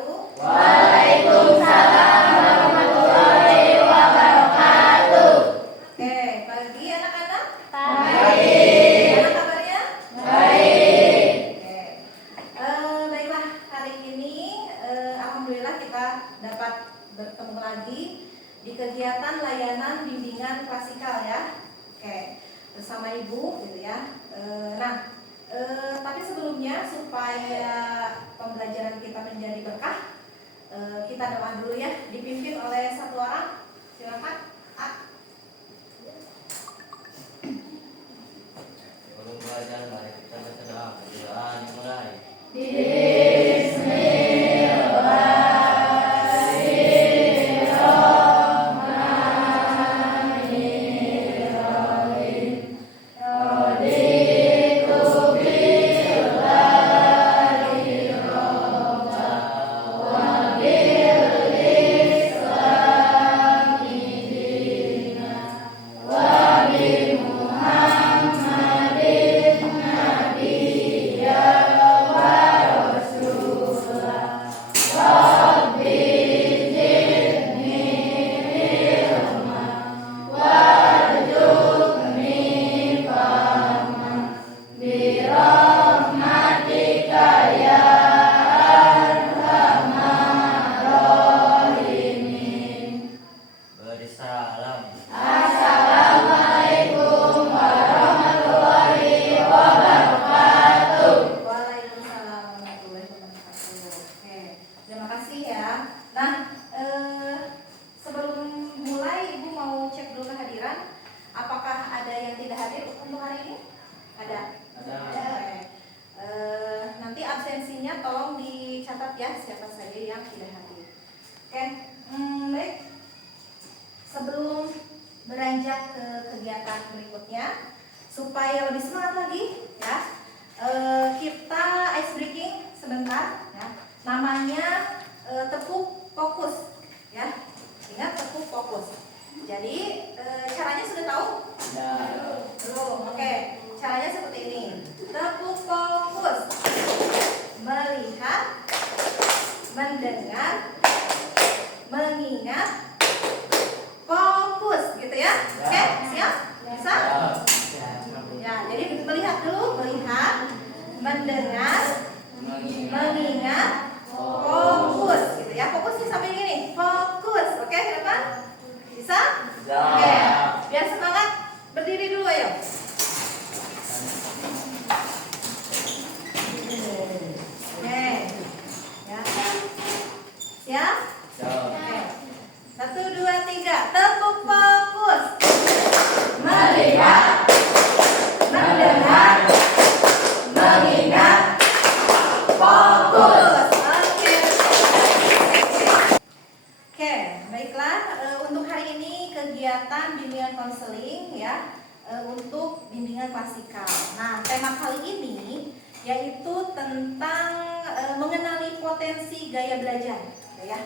wabarakatuh. Waalaikumsalam warahmatullahi wabarakatuh. Oke, pagi anak-anak. Baik. Gimana kabarnya? Baik. Oke. Baiklah, hari ini alhamdulillah kita dapat bertemu lagi di kegiatan layanan bimbingan klasikal ya. Oke, bersama Ibu gitu ya. Tapi sebelumnya supaya pembelajaran kita menjadi berkah, kita doa dulu ya, dipimpin oleh satu orang. Silakan. Sebelum belajar, mari kita baca doa. Doa dimulai. Bersalam. Assalamualaikum warahmatullahi wabarakatuh. Waalaikumsalam warahmatullahi wabarakatuh. Oke, terima kasih ya. Nah, sebelum mulai Ibu mau cek dulu kehadiran. Apakah ada yang tidak hadir untuk hari ini? Ada. Oke. Nanti absensinya tolong dicatat ya, siapa saja yang tidak hadir. Oke, baik. Sebelum beranjak ke kegiatan berikutnya, supaya lebih semangat lagi ya, kita ice breaking sebentar ya. Namanya tepuk fokus ya. Ingat, tepuk fokus. Jadi caranya sudah tahu? Belum. Oke, caranya seperti ini. Tepuk fokus. Melihat, mendengar, mengingat, fokus gitu ya. Oke, siap? Bisa? Ya, jadi melihat dulu, melihat, mendengar, mengingat, fokus gitu ya. Fokusnya sampai gini, fokus. Oke, ke depan? Bisa? Oke, biar semangat, berdiri dulu ayo. Oke, ya. Siap? Oke. 1, 2, 3, tepuk fokus. Melihat, mendengar, mengingat, fokus. Oke, baiklah. Untuk hari ini kegiatan bimbingan konseling ya, untuk bimbingan klasikal. Nah, tema kali ini yaitu tentang mengenali potensi gaya belajar, ya.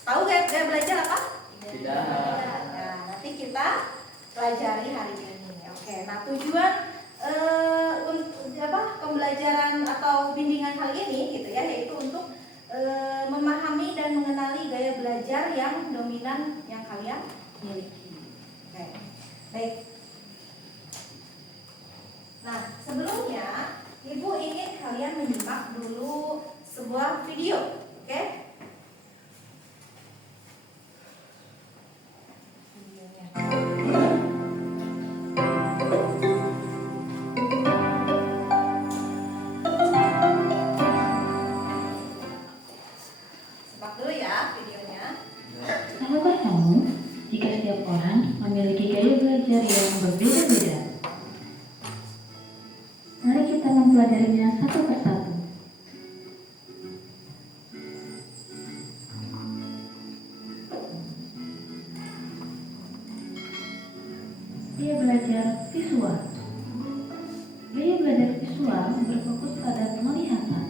Tahu gaya belajar apa? Tidak. Nah, nanti kita pelajari hari ini. Oke, nah tujuan pembelajaran atau bimbingan kali ini gitu ya, yaitu untuk memahami dan mengenali gaya belajar yang dominan yang kalian miliki. Oke, baik. Nah, sebelumnya Ibu ingin kalian menyimak dulu sebuah video, oke? Simak dulu ya videonya. Tahukah kamu, jika setiap orang memiliki gaya belajar yang berbeda-beda? Mari kita mempelajarinya satu persatu. Gaya belajar visual. Gaya belajar visual berfokus pada penglihatan.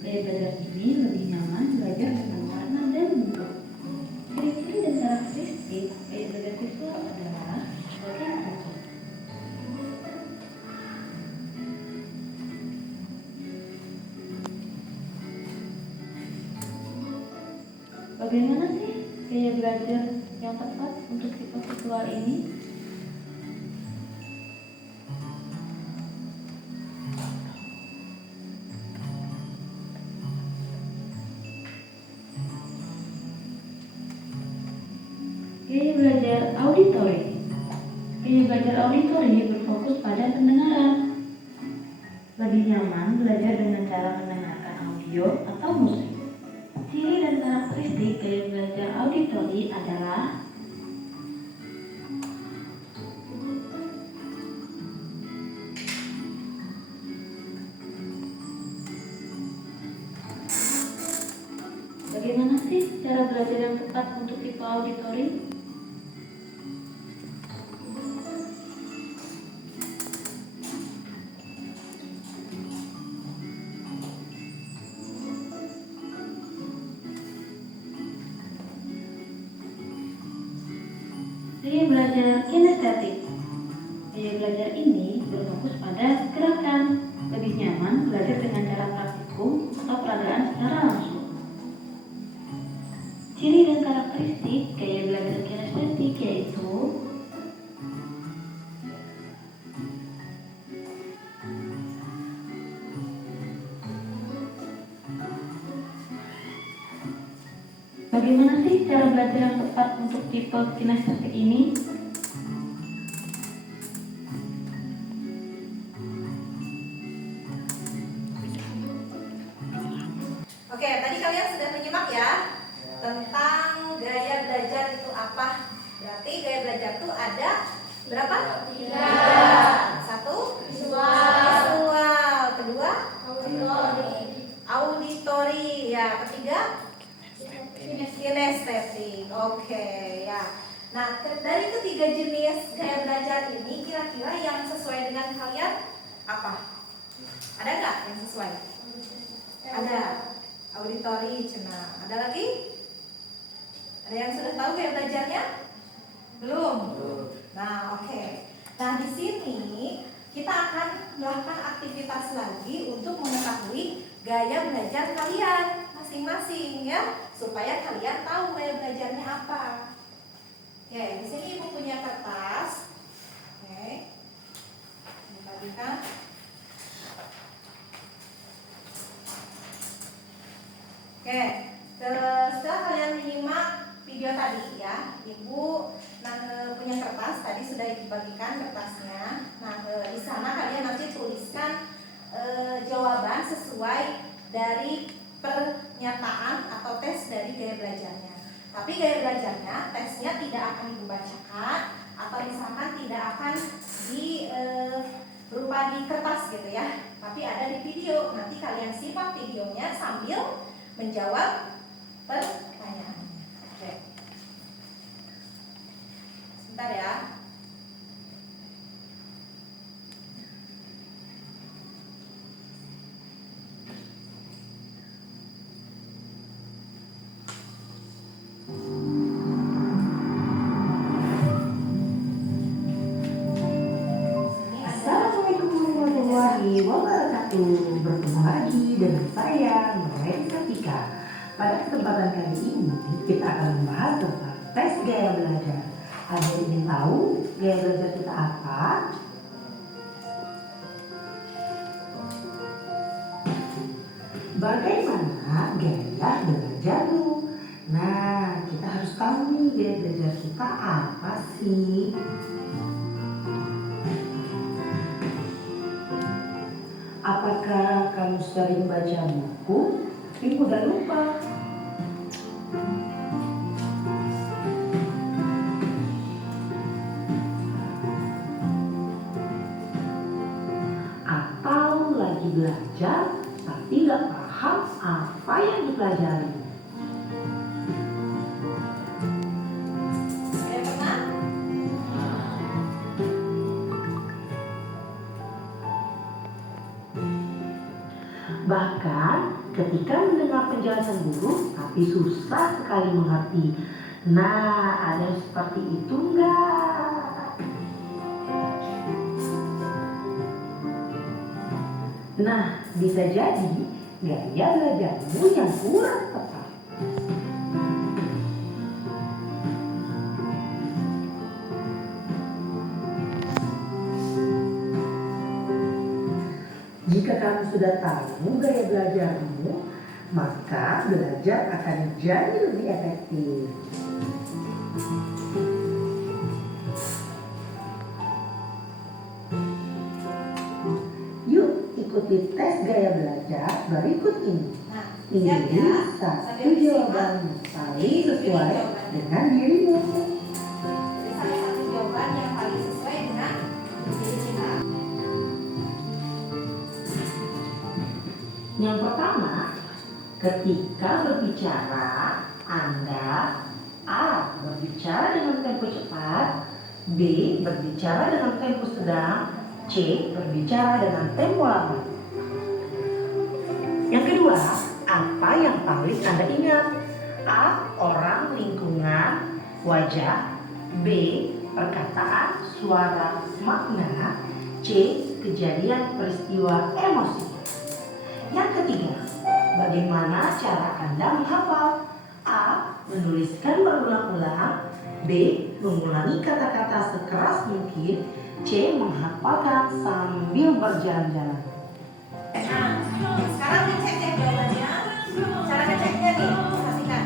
Gaya belajar ini lebih nyaman belajar dengan warna dan bentuk. Ciri-ciri dan karakteristik gaya belajar visual adalah bagian berikut. Bagaimana sih gaya belajar yang tepat untuk tipe visual ini? Gaya belajar auditori. Gaya belajar auditori berfokus pada pendengaran. Lebih nyaman belajar dengan cara mendengarkan audio atau musik. Ciri dan karakteristik gaya belajar auditori adalah bagaimana sih cara belajar yang tepat untuk tipe auditori? Gaya belajar kinestetik. Gaya belajar ini berfokus pada gerakan. Lebih nyaman belajar dengan cara praktikum atau peragaan secara langsung. Ciri dan karakteristik gaya belajar kinestetik yaitu bagaimana sih cara belajar yang tepat untuk tipe kinestetik ini? Oke, tadi kalian sudah menyimak ya tentang gaya belajar itu apa. Berarti gaya belajar itu ada berapa? 3. Satu, visual. Kedua, auditori. Ya, ketiga, kinestetik. Oke, ya. Nah, dari ketiga jenis gaya belajar ini, kira-kira yang sesuai dengan kalian apa? Ada nggak yang sesuai? Ada. Auditori, cina. Ada lagi? Ada yang sudah tahu gaya belajarnya? Belum. Nah, oke. Nah, di sini kita akan melakukan aktivitas lagi untuk mengetahui gaya belajar kalian masing-masing ya, supaya kalian tahu gaya belajarnya apa. Oke, di sini Ibu punya kertas. Oke. Bagikan. Oke, setelah kalian menyimak video tadi ya, Ibu punya kertas, tadi sudah dibagikan kertasnya. Nah, di sana kalian nanti tuliskan jawaban sesuai dari pernyataan atau tes dari gaya belajarnya. Tapi gaya belajarnya, tesnya tidak akan Ibu bacakan atau misalkan tidak akan berupa di kertas gitu ya, tapi ada di video. Nanti kalian simak videonya sambil menjawab pertanyaan. Oke. Sebentar ya. Assalamualaikum warahmatullahi wabarakatuh. Bertemu lagi dengan saya Mereka. Pada kesempatan kali ini kita akan membahas tentang tes gaya belajar. Ada yang ingin tahu gaya belajar kita apa? Bagaimana gaya belajarmu? Nah, kita harus tahu nih gaya belajar kita apa sih? Apakah kamu sering baca buku tapi mudah lupa? Atau lagi belajar tapi nggak paham apa yang dipelajari? Ada pernah? Bahkan ketika mendengar penjelasan guru tapi susah sekali mengerti. Nah, ada yang seperti itu enggak? Nah, bisa jadi gaya belajarmu yang kurang tepat. sudah tahu gaya belajarmu, maka belajar akan jadi lebih efektif. Yuk ikuti tes gaya belajar berikut ini. Nah, siap Pilih ya. satu Sambil disimak. jawaban yang paling sesuai dengan dirimu. Jadi salah satu jawaban yang paling sesuai dengan diri kita. Yang pertama, ketika berbicara, Anda A. berbicara dengan tempo cepat, B. berbicara dengan tempo sedang, C. berbicara dengan tempo lambat. Yang kedua, apa yang paling Anda ingat? A. orang, lingkungan, wajah, B. perkataan, suara, makna, C. kejadian, peristiwa, emosi. Yang ketiga, bagaimana cara Anda menghafal? A. menuliskan berulang-ulang, B. mengulangi kata-kata sekeras mungkin, C. menghafalkan sambil berjalan-jalan. Nah, sekarang dicek ya jawabannya. Cara ngeceknya nih, perhatikan.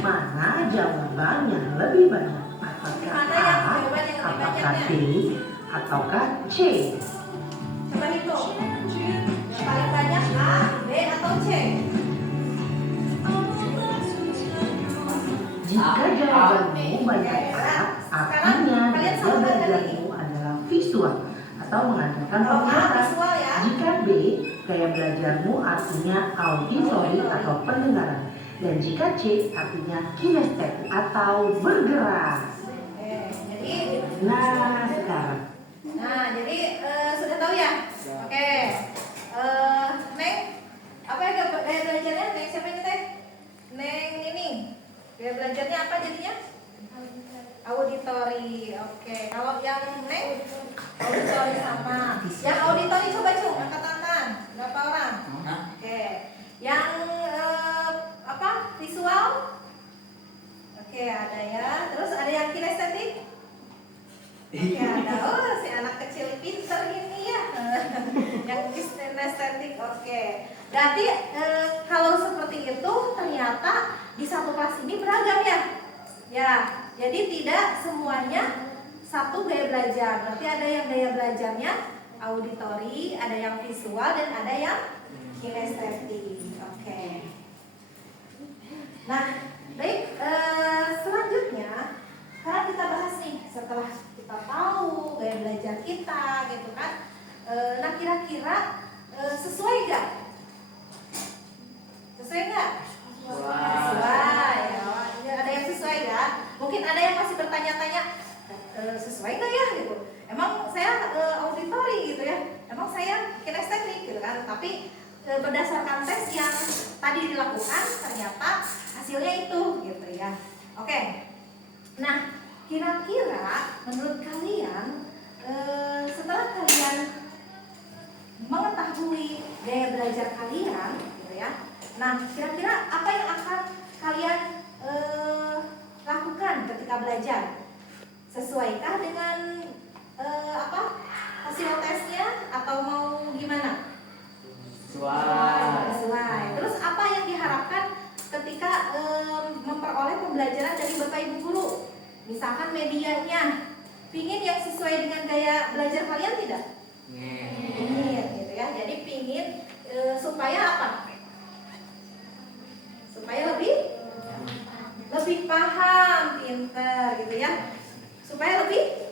Mana jawaban yang lebih banyak? Apakah Mana A, yang jawaban yang lebih apakah banyaknya? B, ataukah C? Coba hitung. Yang paling banyak A, B, atau C? Jika jawabanmu banyak A, artinya gaya belajarmu adalah visual atau mengandalkan Kalau A penglihatan. visual ya. Jika B, gaya belajarmu artinya auditori atau pendengaran. Dan jika C, artinya kinestetik atau bergerak. Oke, jadi Nah, sekarang jadi sudah tahu ya? Oke. Neng, apa ya gaya belajarnya? Neng siapa ini teh? Neng ini. Gaya belajarnya apa jadinya? Auditori. Oke. Kalau yang Neng auditori sama. Yang auditori coba cung angkat tangan. Berapa orang? Oke. Yang apa? Visual? Oke, ada ya. Terus ada yang kinestetik? Oke, ada. Oh, si anak kecil pinter ini ya. Yang kinestetik. Oke. Berarti kalau seperti itu ternyata di satu kelas ini beragam ya. Ya. Jadi tidak semuanya satu gaya belajar. Berarti ada yang gaya belajarnya auditori, ada yang visual, dan ada yang kinestetik. Oke. Nah, baik. Selanjutnya, sekarang kita bahas nih setelah kita tahu gaya belajar kita, gitu kan? Nah, kira-kira sesuai nggak? Sesuai nggak? Sesuai. Ya, ada yang sesuai ya? Mungkin ada yang masih bertanya-tanya, sesuai nggak ya? Gitu. Emang saya auditori gitu ya? Emang saya kinestetik gitu kan? Tapi berdasarkan tes yang tadi dilakukan ternyata hasilnya itu gitu ya. Oke. Nah, kira-kira menurut kalian setelah kalian mengetahui gaya belajar kalian gitu ya. Nah, kira-kira apa yang akan kalian lakukan ketika belajar? Sesuaikah dengan hasil tesnya atau mau gimana? Sesuai. Terus apa yang diharapkan ketika memperoleh pembelajaran dari Bapak Ibu guru? Misalkan medianya, pingin yang sesuai dengan gaya belajar kalian tidak? Pingin gitu ya. Jadi pingin supaya apa? Supaya lebih paham, pinter gitu ya. Supaya lebih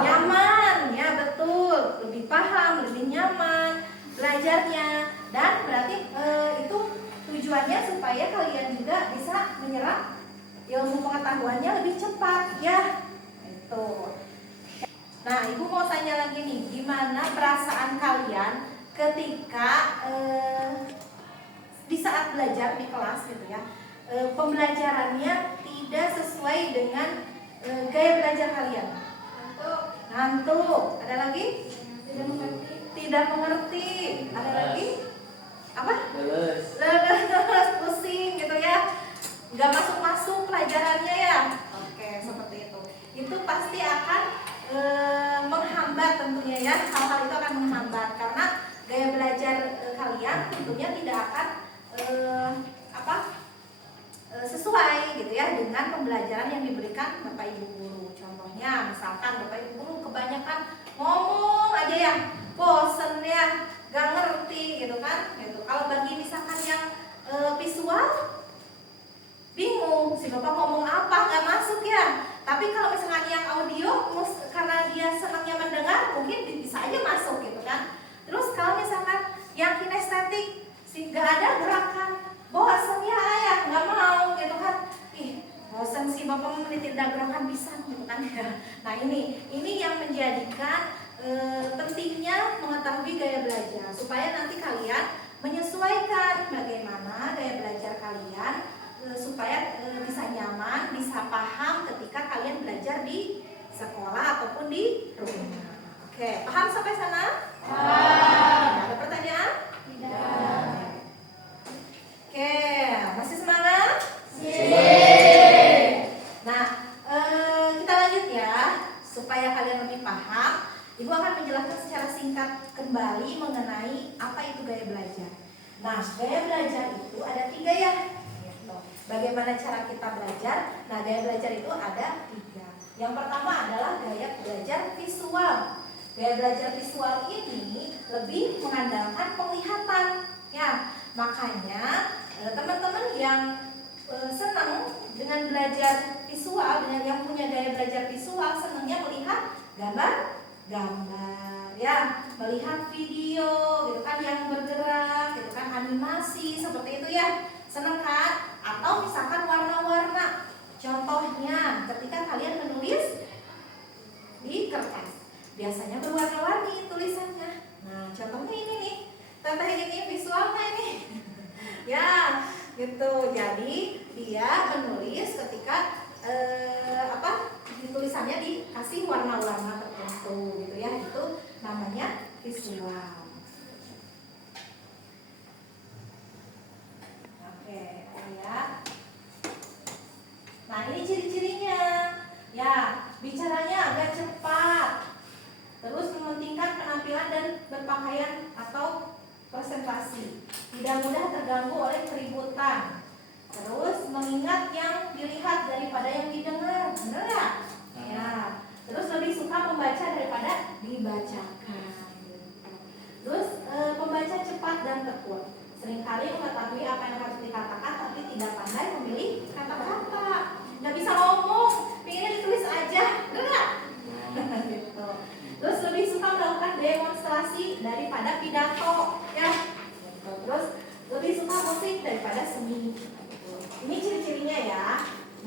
nyaman, ya betul. Lebih paham, lebih nyaman belajarnya, dan berarti itu tujuannya supaya kalian juga bisa menyerap ilmu pengetahuannya lebih cepat ya. Itu. Nah, Ibu mau tanya lagi nih, gimana perasaan kalian ketika di saat belajar di kelas gitu ya, pembelajarannya tidak sesuai dengan gaya belajar kalian? Ngantuk. Ada lagi? Tidak mengerti. Ada lagi? Apa? Lemes, pusing gitu ya. Nggak masuk pelajarannya ya. Oke, seperti itu. Itu pasti akan menghambat tentunya ya. Hal-hal itu akan tentunya tidak akan sesuai gitu ya dengan pembelajaran yang diberikan Bapak Ibu guru. Contohnya misalkan Bapak Ibu guru kebanyakan ngomong aja ya, bosen ya, gak ngerti gitu kan. Gitu. Kalau bagi misalkan yang visual, bingung si Bapak ngomong apa, gak masuk ya. Tapi kalau misalkan yang audio, karena dia senangnya mendengar, mungkin bisa aja masuk gitu kan. Terus kalau misalkan yang kinestetik, gak ada gerakan, bosan ya ayah, nggak mau gitu kan. Ih, bosan sih Bapak meneliti gerakan bisa gitu kan. Nah ini yang menjadikan pentingnya mengetahui gaya belajar supaya nanti kalian menyesuaikan bagaimana gaya belajar kalian supaya bisa nyaman, bisa paham ketika kalian belajar di sekolah ataupun di rumah. Oke, paham sampai sana? Ada pertanyaan? Tidak. Oke, masih semangat? Nah, kita lanjut ya, supaya kalian lebih paham. Ibu akan menjelaskan secara singkat kembali mengenai apa itu gaya belajar. Nah, gaya belajar itu ada 3 ya. Bagaimana cara kita belajar? Nah, gaya belajar itu ada 3. Yang pertama adalah gaya belajar visual. Gaya belajar visual ini lebih mengandalkan penglihatan. Ya, makanya teman-teman yang senang dengan belajar visual, dengan yang punya gaya belajar visual, senangnya melihat gambar, ya, melihat video, gitu kan, yang bergerak, gitu kan, animasi seperti itu ya, senang kan? Atau misalkan warna-warna. Contohnya, ketika kalian menulis di kertas, biasanya berwarna-warni tulisannya. Nah, contohnya ini nih, teteh ini visualnya ini. Ya, gitu. Jadi dia menulis ketika tulisannya dikasih warna-warna tertentu, gitu ya. Itu namanya visual. Oke, ya. Nah, ini ciri-cirinya. Ya, bicaranya agak cepat. Terus mementingkan penampilan dan berpakaian atau presentasi. Tidak mudah terganggu oleh keributan. Terus mengingat yang dilihat daripada yang didengar. Benar ya? Ya. Terus lebih suka membaca daripada dibacakan. Terus pembaca cepat dan tekun. Seringkali mengetahui apa yang harus dikatakan tapi tidak pandai memilih kata-kata. Nggak bisa ngomong, pengennya ditulis aja. Benar? Gitu. Terus lebih suka melakukan demonstrasi daripada pidato, ya. Terus lebih suka musik daripada seni. Ini ciri-cirinya ya.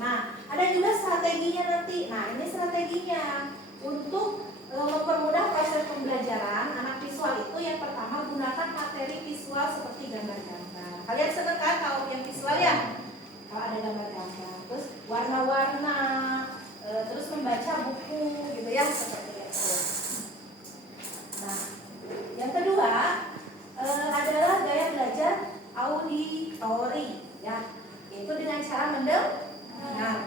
Nah, ada juga strateginya nanti. Nah, ini strateginya untuk mempermudah proses pembelajaran anak visual itu. Yang pertama, gunakan materi visual seperti gambar-gambar. Kalian senang kan kalau yang visual ya? Kalau ada gambar-gambar, terus warna-warna, terus membaca buku, gitu ya, seperti itu. Nah, yang kedua adalah gaya belajar auditori, ya, yaitu dengan cara mendengarkan.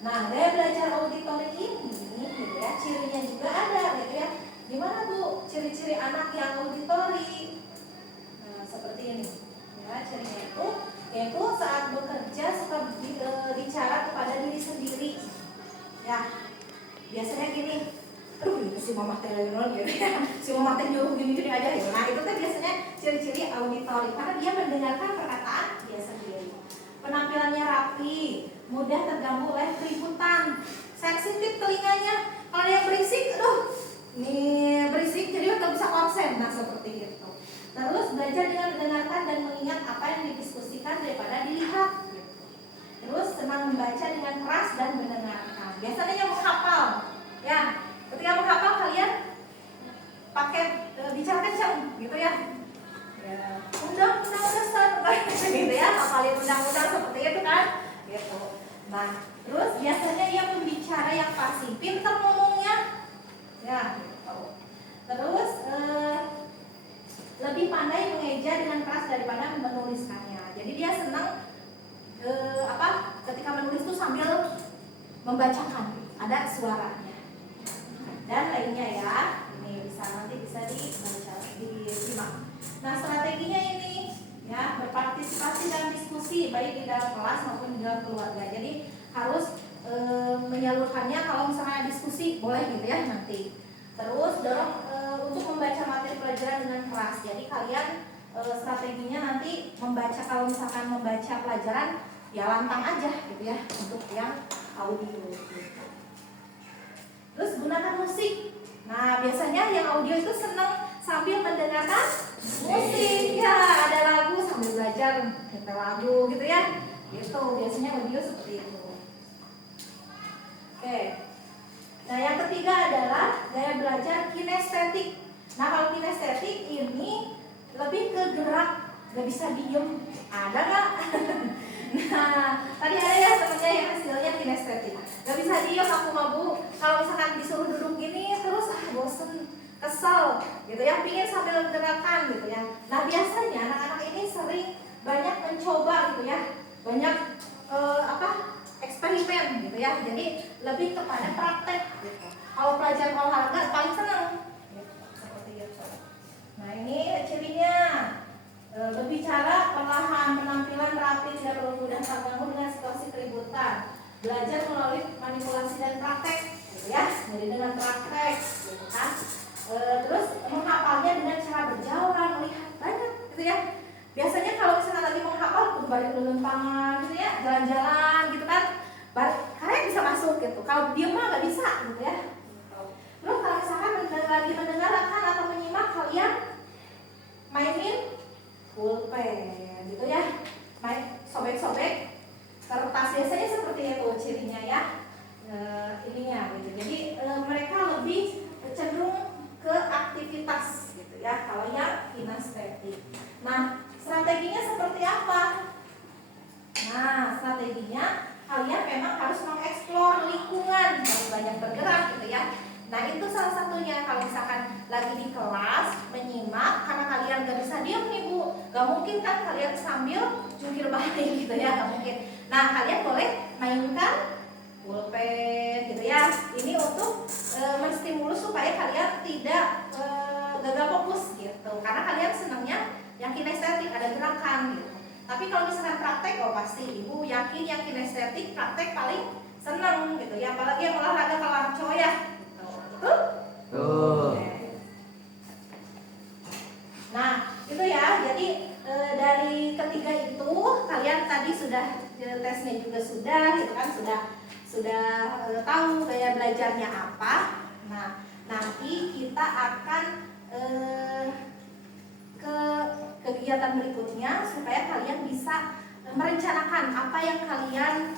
Nah, gaya belajar auditori ini, gitu ya, cirinya juga ada, gitu ya. Gimana Bu ciri-ciri anak yang auditori? Nah, seperti ini, ya, cirinya itu yaitu saat bekerja suka bicara kepada diri sendiri, ya. Biasanya gini, aduh itu si mama teh gitu ya, si mama teh nyuruh gini-gini aja gitu. Nah, itu kan biasanya ciri-ciri auditori karena dia mendengarkan perkataan dia sendiri. Penampilannya rapi, mudah terganggu oleh keributan, sensitif telinganya. Kalau yang berisik, aduh, ini berisik jadi nggak bisa konsen. Nah, seperti itu. Terus belajar dengan mendengarkan dan mengingat apa yang didiskusikan daripada dilihat. Terus senang membaca dengan keras dan mendengarkan. Biasanya yang menghafal, ya. Ketika menghafal kalian pakai bicara kencang, gitu ya. Undang-undang dasar, gitu ya. Hafalin undang-undang seperti itu kan, gitu. Nah, terus biasanya yang membicara yang fasih, pintar ngomongnya, ya. Gitu. Terus lebih pandai mengeja dengan keras daripada menuliskannya. Jadi dia senang ketika menulis itu sambil membacakan, ada suaranya dan lainnya ya. Ini nanti bisa dibaca, disimak. Nah, strateginya ini diskusi baik di dalam kelas maupun di dalam keluarga. Jadi harus menyalurkannya kalau misalnya diskusi boleh gitu ya nanti. Terus dorong untuk membaca materi pelajaran dengan keras. Jadi kalian strateginya nanti membaca, kalau misalkan membaca pelajaran ya lantang aja gitu ya untuk yang audio gitu. Terus gunakan musik. Nah biasanya yang audio itu senang sambil mendengarkan musik ya, ada lagu sambil belajar kita lagu gitu ya, gitu biasanya audio seperti itu. Oke, nah yang ketiga adalah gaya belajar kinestetik. Nah kalau kinestetik ini lebih ke gerak, gak bisa diem, ada nggak? Nah tadi ada ya temennya yang hasilnya kinestetik, gak bisa diem aku mabuk. Kalau misalkan disuruh duduk gini terus bosen, kesel gitu ya, pingin sambil gerakan gitu ya. Nah biasanya anak-anak ini sering banyak mencoba gitu ya, banyak eksperimen gitu ya, jadi lebih kepada praktek gitu. Kalau pelajaran olahraga paling senang gitu, seperti itu. Nah ini cirinya, berbicara perlahan, penampilan rapi, tidak perlu mudah terganggu dengan situasi keributan, belajar melalui manipulasi dan praktek gitu ya, jadi dengan praktek gitu kan. Terus menghafalnya dengan cara berjalan, melihat banyak gitu ya. Biasanya kalau misalnya lagi menghafal balik ulun tangan gitu ya, jalan-jalan gitu kan, karena bisa masuk gitu. Kalau diem mah nggak bisa gitu ya. Terus kalau misalkan lagi mendengarkan atau menyimak, kalian mainin pulpen gitu ya, main sobek-sobek kertas, biasanya seperti itu cirinya ya. Ininya gitu. Jadi mereka lebih cenderung ke aktivitas gitu ya kalau yang kinestetik. Nah strateginya seperti apa? Nah strateginya kalian memang harus mengeksplor lingkungan, harus banyak bergerak gitu ya. Nah itu salah satunya. Kalau misalkan lagi di kelas menyimak, karena kalian gak bisa diam nih Bu, gak mungkin kan kalian sambil jungkir balik gitu ya, gak mungkin. Nah kalian boleh mainkan pulpen gitu ya. Ini untuk menstimulus supaya kalian tidak gagal fokus gitu, karena kalian senangnya yang kinestetik, ada gerakan gitu. Tapi kalau misalkan praktek, oh pasti Ibu yakin yang kinestetik praktek paling senang gitu ya, apalagi yang olahraga kalau anak cowok ya gitu. Betul? Nah itu ya, jadi dari ketiga itu kalian tadi sudah tesnya juga sudah gitu kan, sudah tahu gaya belajarnya apa. Nah nanti kita akan ke kegiatan berikutnya supaya kalian bisa merencanakan apa yang kalian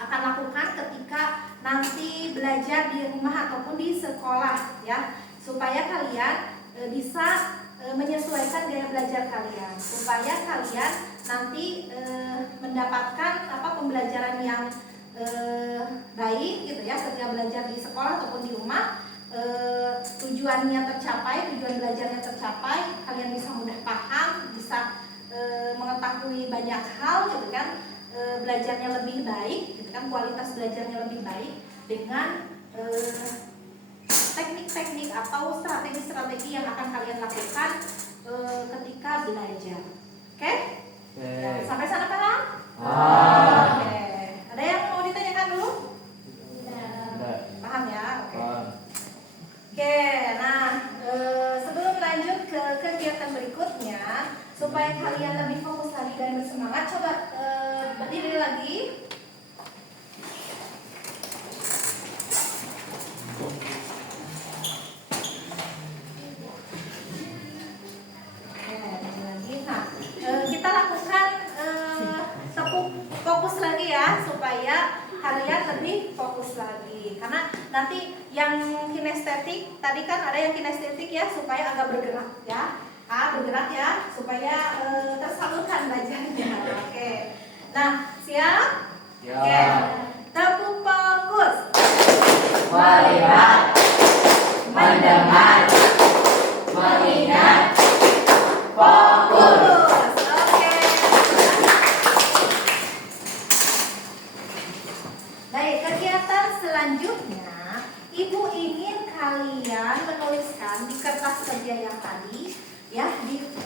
akan lakukan ketika nanti belajar di rumah ataupun di sekolah ya, supaya kalian bisa menyesuaikan gaya belajar kalian, supaya kalian nanti mendapatkan pembelajaran yang baik gitu ya, ketika belajar di sekolah ataupun di rumah. Tujuannya tercapai, tujuan belajarnya tercapai, kalian bisa mudah paham, bisa mengetahui banyak hal gitu kan, belajarnya lebih baik gitu kan, kualitas belajarnya lebih baik dengan teknik-teknik atau strategi-strategi yang akan kalian lakukan ketika belajar. Oke? Sampai sana paham? Oke. Ada yang mau ditanyakan dulu? Paham ya? Oke. Oke, nah sebelum lanjut ke kegiatan berikutnya, supaya kalian lebih fokus lagi dan bersemangat, coba berdiri lagi. Nah, kita lakukan fokus lagi ya, supaya kalian lebih fokus lagi. Karena nanti yang kinestetik tadi kan ada yang kinestetik ya, supaya agak bergerak ya, bergerak ya, supaya tersalurkan belajarnya. Oke. Nah siap? Oke. Tepuk fokus. Melihat, mendengar, mengingat, fokus. Oke. Baik, kegiatan selanjutnya Ibu ingin kalian menuliskan di kertas kerja yang tadi ya,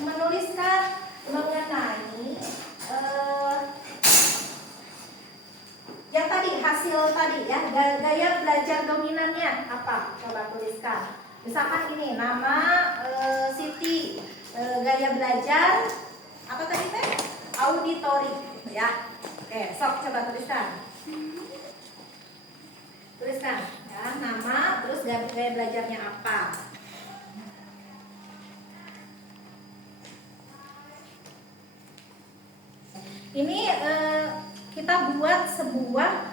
menuliskan mengenai hasil tadi ya, gaya belajar dominannya apa? Coba tuliskan. Misalkan ini nama Siti, gaya belajar apa tadi teh? Auditori, ya. Oke, sok coba tuliskan. Tuliskan ya, nama, terus gaya belajarnya apa? Ini kita buat sebuah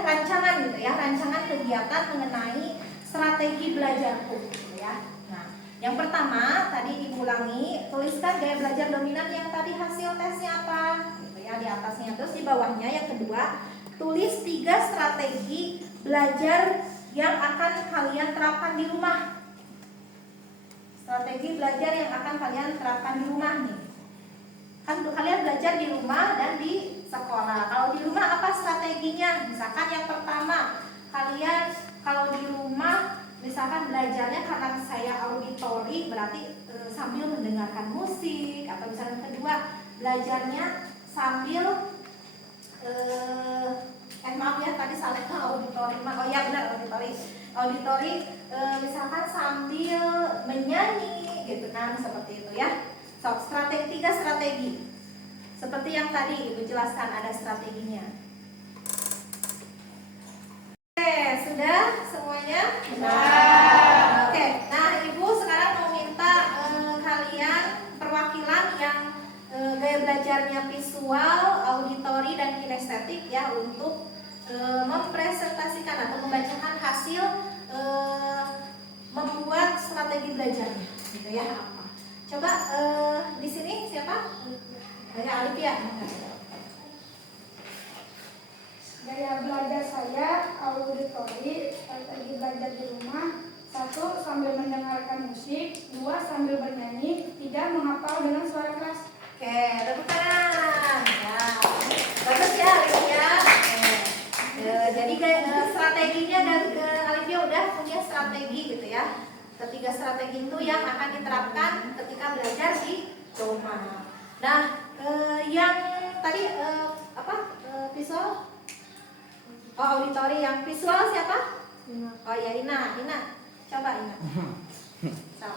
rancangan gitu ya, rancangan kegiatan mengenai strategi belajarku gitu ya. Nah, yang pertama tadi Ibu ulangi, tuliskan gaya belajar dominan yang tadi hasil tesnya apa gitu ya, di atasnya. Terus di bawahnya yang kedua, tulis 3 strategi belajar yang akan kalian terapkan di rumah. Strategi belajar yang akan kalian terapkan di rumah nih. Kan kalian belajar di rumah dan di sekolah. Kalau di rumah apa strateginya? Misalkan yang pertama, kalian kalau di rumah misalkan belajarnya karena saya auditori berarti sambil mendengarkan musik, atau misalkan kedua belajarnya sambil maaf ya tadi salah auditori. Oh ya benar auditori misalkan sambil menyanyi gitu kan, seperti itu ya. So, 3 strategi. Seperti yang tadi Ibu jelaskan ada strateginya. Oke, sudah semuanya? Oke, nah Ibu sekarang mau minta kalian perwakilan yang gaya belajarnya visual, auditori, dan kinestetik ya, untuk mempresentasikan atau membacakan hasil membuat strategi belajarnya gitu ya. Apa? Coba di sini siapa? Gaya Alif ya. Gaya belajar saya auditori, strategi belajar di rumah. 1. Sambil mendengarkan musik. 2. Sambil bernyanyi. 3. Menghafal dengan suara keras. Oke, tepuk tangan. Ya, bagus ya Alif ya. Jadi strateginya dari Alifia udah punya strategi gitu ya. Ketiga strategi itu yang akan diterapkan ketika belajar di rumah. Nah, yang tadi visual, auditori, yang visual siapa? Oh ya Ina, coba Ina. So.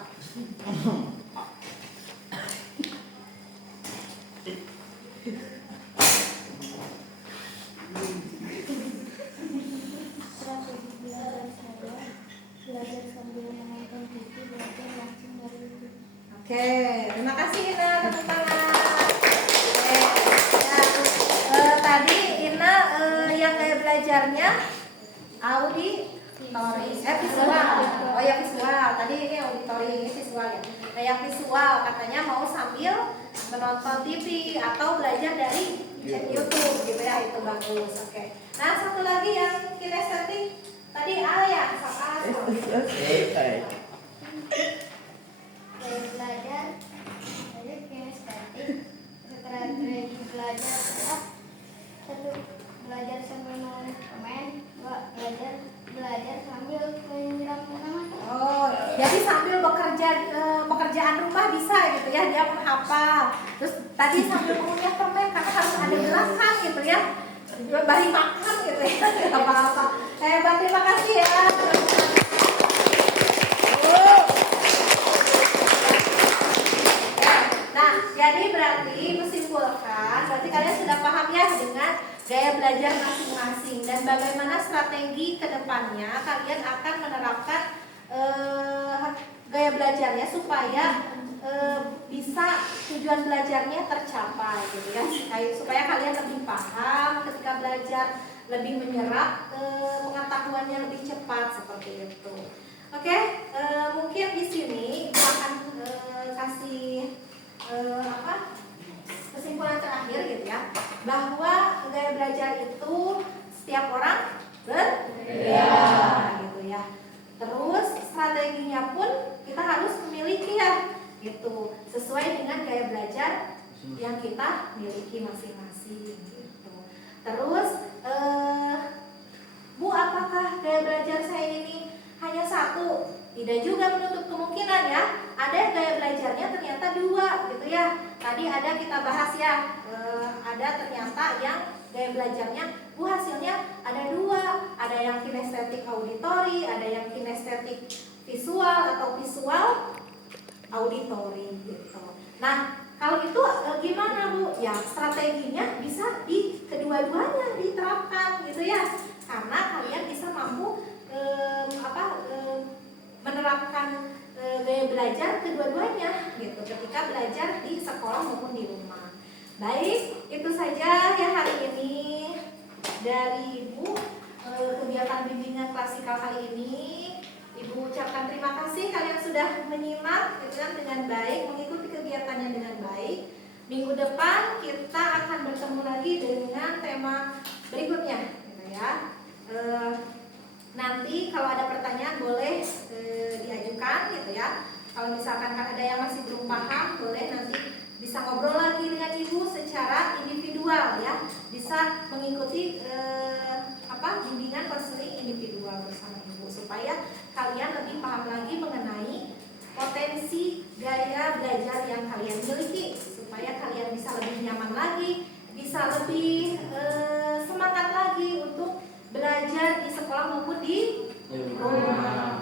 Belajar sambil menonton TV, belajar langsung dari YouTube. Oke, terima kasih Ina, tepuk tangan. Oke, ya, tadi Ina yang gaya belajarnya auditori, visual. Oh ya visual, tadi ini auditori, ini visual ya. Nah yang visual katanya mau sambil menonton TV atau belajar dari YouTube gitu ya, itu bagus. Oke. Nah satu lagi yang kinestetik tadi ya, Belajar kinestetik. Strategi belajar adalah 1. Belajar sambil menulis permen. 2. Belajar sambil menyiram tanaman. Oh, jadi sambil pekerjaan rumah bisa gitu ya, dia menghafal. Terus tadi sambil mengunyah permen karena harus ada gerakan gitu ya, bari makan gitu ya, apa-apa. Hebat, terima kasih ya. Nah, jadi berarti menyimpulkan, berarti kalian sudah paham ya dengan gaya belajar masing-masing dan bagaimana strategi ke depannya kalian akan menerapkan gaya belajarnya supaya bisa tujuan belajarnya tercapai gitu ya, supaya kalian lebih paham ketika belajar, lebih menyerap pengetahuannya lebih cepat seperti itu. Oke, mungkin di sini akan kasih kesimpulan terakhir gitu ya, bahwa gaya belajar itu setiap orang berbeda gitu ya. Terus strateginya pun kita harus memiliki ya, gitu, sesuai dengan gaya belajar yang kita miliki masing-masing gitu. Terus Bu, apakah gaya belajar saya ini hanya satu? Tidak juga menutup kemungkinan ya. Ada gaya belajarnya ternyata 2 gitu ya. Tadi ada kita bahas ya, ada ternyata yang gaya belajarnya Bu hasilnya ada dua, ada yang kinestetik auditori, ada yang kinestetik visual atau visual auditori gitu. Nah, kalau itu gimana Bu? Ya strateginya bisa di kedua-duanya diterapkan gitu ya, karena kalian bisa mampu menerapkan gaya belajar kedua-duanya gitu ketika belajar di sekolah maupun di rumah. Baik, itu saja ya hari ini dari Ibu kegiatan bimbingan klasikal kali ini. Ibu ucapkan terima kasih kalian sudah menyimak gitu kan, dengan baik, mengikuti kegiatannya dengan baik. Minggu depan kita akan bertemu lagi dengan tema berikutnya gitu ya. Nanti kalau ada pertanyaan boleh diajukan gitu ya. Kalau misalkan ada yang masih belum paham, boleh nanti bisa ngobrol lagi dengan Ibu secara individual ya. Bisa mengikuti bimbingan konseling individual bersama Ibu supaya kalian lebih paham lagi mengenai potensi gaya belajar yang kalian miliki, supaya kalian bisa lebih nyaman lagi, bisa lebih semangat lagi untuk belajar di sekolah maupun di rumah.